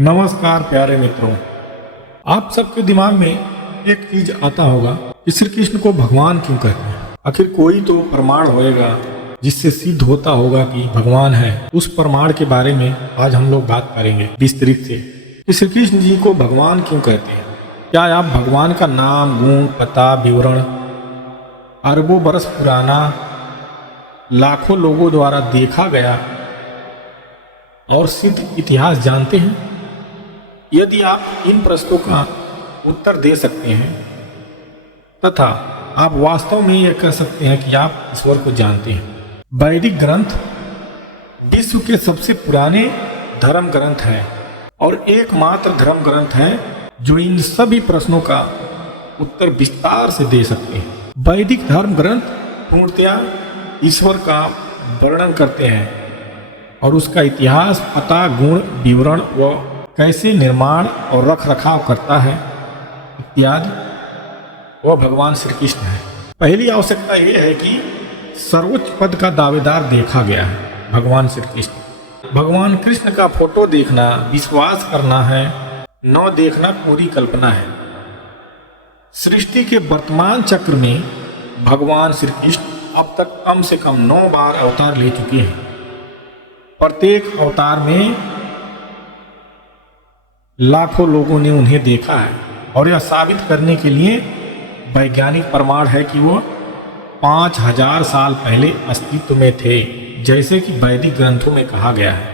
नमस्कार प्यारे मित्रों, आप सबके दिमाग में एक चीज आता होगा कि श्री कृष्ण को भगवान क्यों कहते हैं। आखिर कोई तो प्रमाण होएगा जिससे सिद्ध होता होगा कि भगवान है। उस प्रमाण के बारे में आज हम लोग बात करेंगे विस्तृत से कि श्री कृष्ण जी को भगवान क्यों कहते हैं। क्या आप भगवान का नाम, गुण, पता, विवरण अरबों बरस पुराना, लाखों लोगों द्वारा देखा गया और सिद्ध इतिहास जानते हैं? यदि आप इन प्रश्नों का उत्तर दे सकते हैं तथा आप वास्तव में यह कह सकते हैं कि आप ईश्वर को जानते हैं। वैदिक ग्रंथ विश्व के सबसे पुराने धर्म ग्रंथ हैं और एकमात्र धर्म ग्रंथ है जो इन सभी प्रश्नों का उत्तर विस्तार से दे सकते हैं। वैदिक धर्म ग्रंथ पूर्णतया ईश्वर का वर्णन करते हैं और उसका इतिहास, पता, गुण, विवरण व कैसे निर्माण और रख रखाव करता है इत्यादि वह भगवान श्री कृष्ण है। पहली आवश्यकता यह है कि सर्वोच्च पद का दावेदार देखा गया है भगवान श्री कृष्ण। भगवान कृष्ण का फोटो देखना विश्वास करना है, न देखना पूरी कल्पना है। सृष्टि के वर्तमान चक्र में भगवान श्री कृष्ण अब तक कम से कम 9 बार अवतार ले चुके हैं। प्रत्येक अवतार में लाखों लोगों ने उन्हें देखा है और यह साबित करने के लिए वैज्ञानिक प्रमाण है कि वो 5000 साल पहले अस्तित्व में थे, जैसे कि वैदिक ग्रंथों में कहा गया है।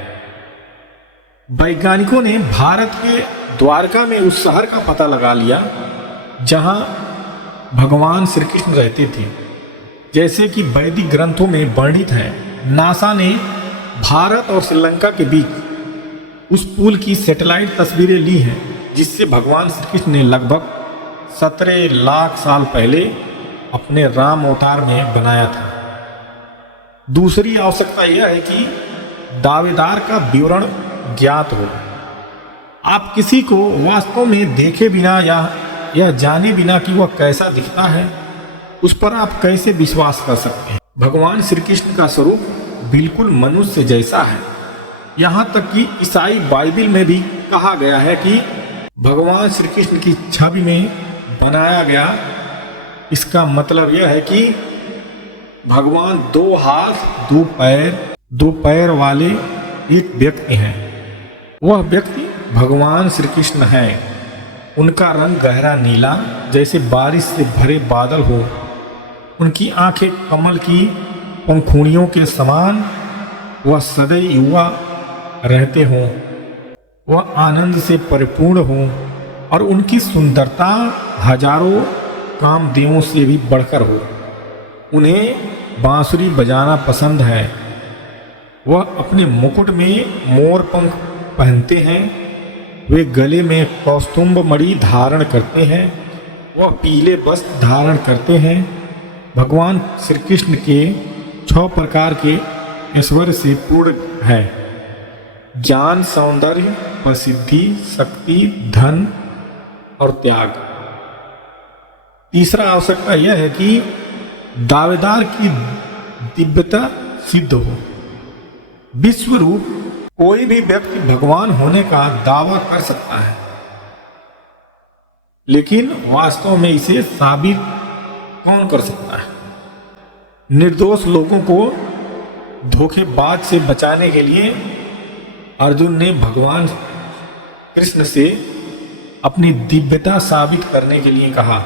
वैज्ञानिकों ने भारत के द्वारका में उस शहर का पता लगा लिया जहां भगवान श्री कृष्ण रहते थे, जैसे कि वैदिक ग्रंथों में वर्णित है। नासा ने भारत और श्रीलंका के बीच उस पुल की सैटेलाइट तस्वीरें ली हैं जिससे भगवान श्री कृष्ण ने लगभग 17 लाख साल पहले अपने राम अवतार में बनाया था। दूसरी आवश्यकता यह है कि दावेदार का विवरण ज्ञात हो। आप किसी को वास्तव में देखे बिना या यह जाने बिना कि वह कैसा दिखता है, उस पर आप कैसे विश्वास कर सकते हैं। भगवान श्री कृष्ण का स्वरूप बिल्कुल मनुष्य जैसा है। यहाँ तक कि ईसाई बाइबल में भी कहा गया है कि भगवान श्री कृष्ण की छवि में बनाया गया। इसका मतलब यह है कि भगवान 2 हाथ 2 पैर वाले एक व्यक्ति हैं। वह व्यक्ति भगवान श्री कृष्ण है। उनका रंग गहरा नीला, जैसे बारिश से भरे बादल हो। उनकी आंखें कमल की पंखुड़ियों के समान। वह सदैव युवा रहते हों, वह आनंद से परिपूर्ण हों और उनकी सुंदरता हजारों कामदेवों से भी बढ़कर हो। उन्हें बांसुरी बजाना पसंद है। वह अपने मुकुट में मोर पंख पहनते हैं। वे गले में कौस्तुभ मणि धारण करते हैं। वह पीले वस्त्र धारण करते हैं। भगवान श्री कृष्ण के 6 प्रकार के ऐश्वर्य से पूर्ण है: ज्ञान, सौंदर्य, प्रसिद्धि, शक्ति, धन और त्याग। तीसरा आवश्यकता यह है कि दावेदार की दिव्यता सिद्ध हो। विश्व रूप कोई भी व्यक्ति भगवान होने का दावा कर सकता है, लेकिन वास्तव में इसे साबित कौन कर सकता है? निर्दोष लोगों को धोखेबाज से बचाने के लिए अर्जुन ने भगवान कृष्ण से अपनी दिव्यता साबित करने के लिए कहा।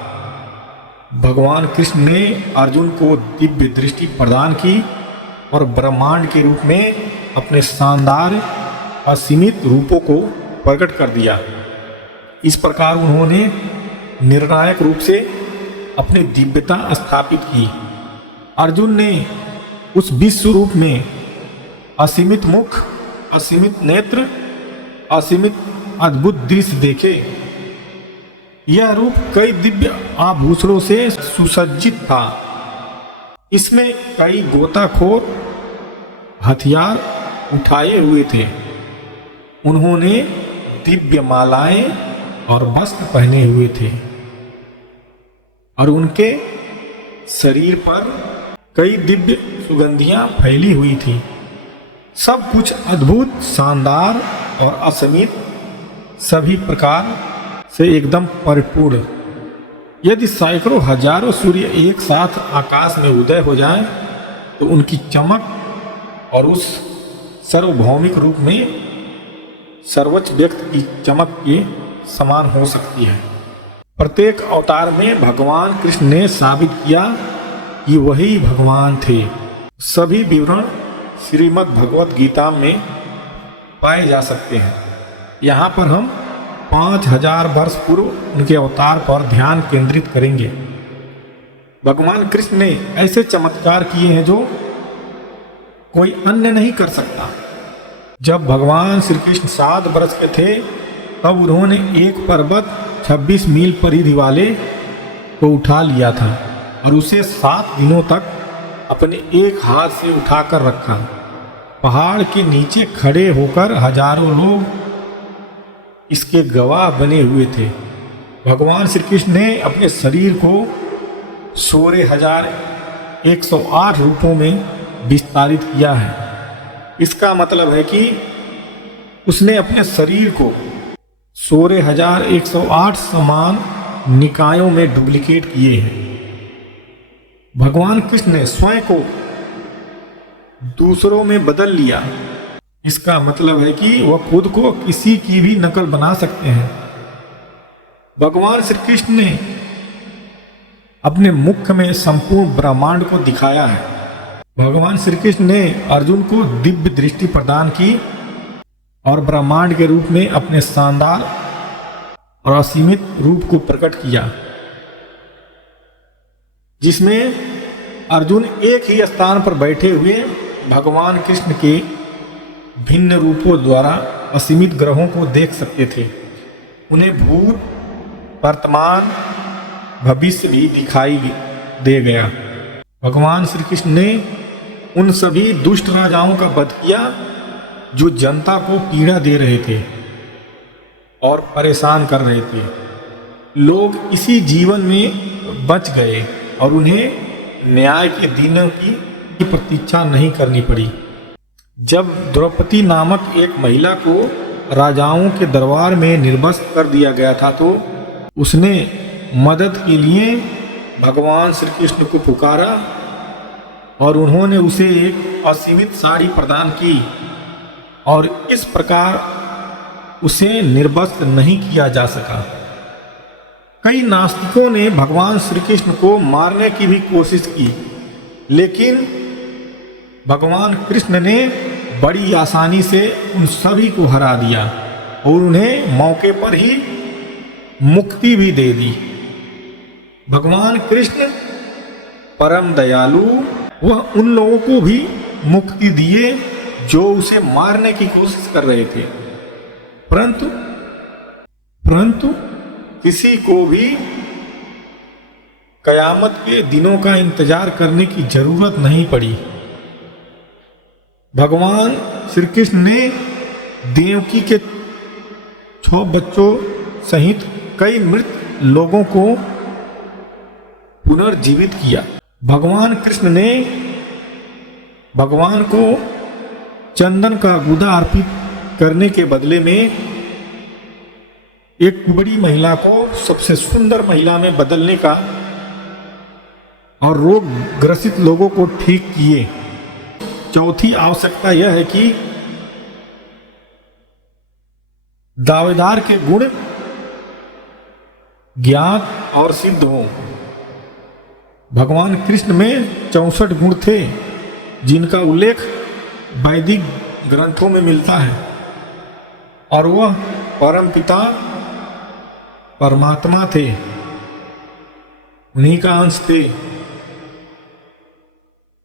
भगवान कृष्ण ने अर्जुन को दिव्य दृष्टि प्रदान की और ब्रह्मांड के रूप में अपने शानदार असीमित रूपों को प्रकट कर दिया। इस प्रकार उन्होंने निर्णायक रूप से अपनी दिव्यता स्थापित की। अर्जुन ने उस विश्व रूप में असीमित मुख, असीमित नेत्र, असीमित अद्भुत दृश्य देखे। यह रूप कई दिव्य आभूषणों से सुसज्जित था। इसमें कई गोताखोर हथियार उठाए हुए थे। उन्होंने दिव्य मालाएं और वस्त्र पहने हुए थे और उनके शरीर पर कई दिव्य सुगंधियां फैली हुई थी। सब कुछ अद्भुत, शानदार और असीमित सभी प्रकार से एकदम परिपूर्ण। यदि सैकड़ों हजारों सूर्य एक साथ आकाश में उदय हो जाए तो उनकी चमक और उस सार्वभौमिक रूप में सर्वोच्च व्यक्ति की चमक के समान हो सकती है। प्रत्येक अवतार में भगवान कृष्ण ने साबित किया कि वही भगवान थे। सभी विवरण श्रीमद् भगवत गीता में पाए जा सकते हैं। यहाँ पर हम 5000 वर्ष पूर्व उनके अवतार पर ध्यान केंद्रित करेंगे। भगवान कृष्ण ने ऐसे चमत्कार किए हैं जो कोई अन्य नहीं कर सकता। जब भगवान श्री कृष्ण 7 वर्ष के थे तब उन्होंने एक पर्वत 26 मील परिधि वाले को उठा लिया था और उसे 7 दिनों तक अपने एक हाथ से उठाकर रखा। पहाड़ के नीचे खड़े होकर हजारों लोग इसके गवाह बने हुए थे। भगवान श्री कृष्ण ने अपने शरीर को 16,108 रूपों में विस्तारित किया है। इसका मतलब है कि उसने अपने शरीर को 16,108 समान निकायों में डुप्लीकेट किए हैं। भगवान कृष्ण ने स्वयं को दूसरों में बदल लिया। इसका मतलब है कि वह खुद को किसी की भी नकल बना सकते हैं। भगवान श्री कृष्ण ने अपने मुख में संपूर्ण ब्रह्मांड को दिखाया है। भगवान श्री कृष्ण ने अर्जुन को दिव्य दृष्टि प्रदान की और ब्रह्मांड के रूप में अपने शानदार और असीमित रूप को प्रकट किया, जिसमें अर्जुन एक ही स्थान पर बैठे हुए भगवान कृष्ण के भिन्न रूपों द्वारा असीमित ग्रहों को देख सकते थे। उन्हें भूत, वर्तमान, भविष्य भी दिखाई दे गया। भगवान श्री कृष्ण ने उन सभी दुष्ट राजाओं का वध किया जो जनता को पीड़ा दे रहे थे और परेशान कर रहे थे। लोग इसी जीवन में बच गए और उन्हें न्याय के दिनों की प्रतीक्षा नहीं करनी पड़ी। जब द्रौपदी नामक एक महिला को राजाओं के दरबार में निर्वस्त्र कर दिया गया था तो उसने मदद के लिए भगवान श्री कृष्ण को पुकारा और उन्होंने उसे एक असीमित साड़ी प्रदान की और इस प्रकार उसे निर्वस्त्र नहीं किया जा सका। कई नास्तिकों ने भगवान श्री कृष्ण को मारने की भी कोशिश की, लेकिन भगवान कृष्ण ने बड़ी आसानी से उन सभी को हरा दिया और उन्हें मौके पर ही मुक्ति भी दे दी। भगवान कृष्ण परम दयालु, वह उन लोगों को भी मुक्ति दिए जो उसे मारने की कोशिश कर रहे थे, परंतु किसी को भी कयामत के दिनों का इंतजार करने की जरूरत नहीं पड़ी। भगवान श्री कृष्ण ने देवकी के 6 बच्चों सहित कई मृत लोगों को पुनर्जीवित किया। भगवान कृष्ण ने भगवान को चंदन का गुदा अर्पित करने के बदले में एक कुबड़ी महिला को सबसे सुंदर महिला में बदलने का और रोग ग्रसित लोगों को ठीक किए। चौथी आवश्यकता यह है कि दावेदार के गुण ज्ञात और सिद्ध हों। भगवान कृष्ण में 64 गुण थे जिनका उल्लेख वैदिक ग्रंथों में मिलता है और वह परमपिता परमात्मा थे, उन्हीं का अंश थे।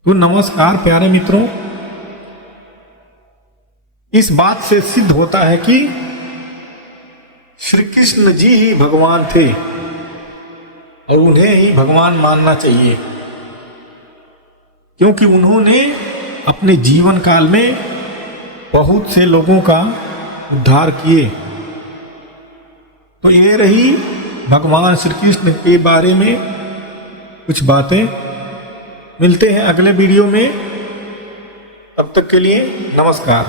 तो नमस्कार प्यारे मित्रों, इस बात से सिद्ध होता है कि श्री कृष्ण जी ही भगवान थे और उन्हें ही भगवान मानना चाहिए, क्योंकि उन्होंने अपने जीवन काल में बहुत से लोगों का उद्धार किए। तो ये रही भगवान श्री कृष्ण के बारे में कुछ बातें। मिलते हैं अगले वीडियो में, तब तक के लिए नमस्कार।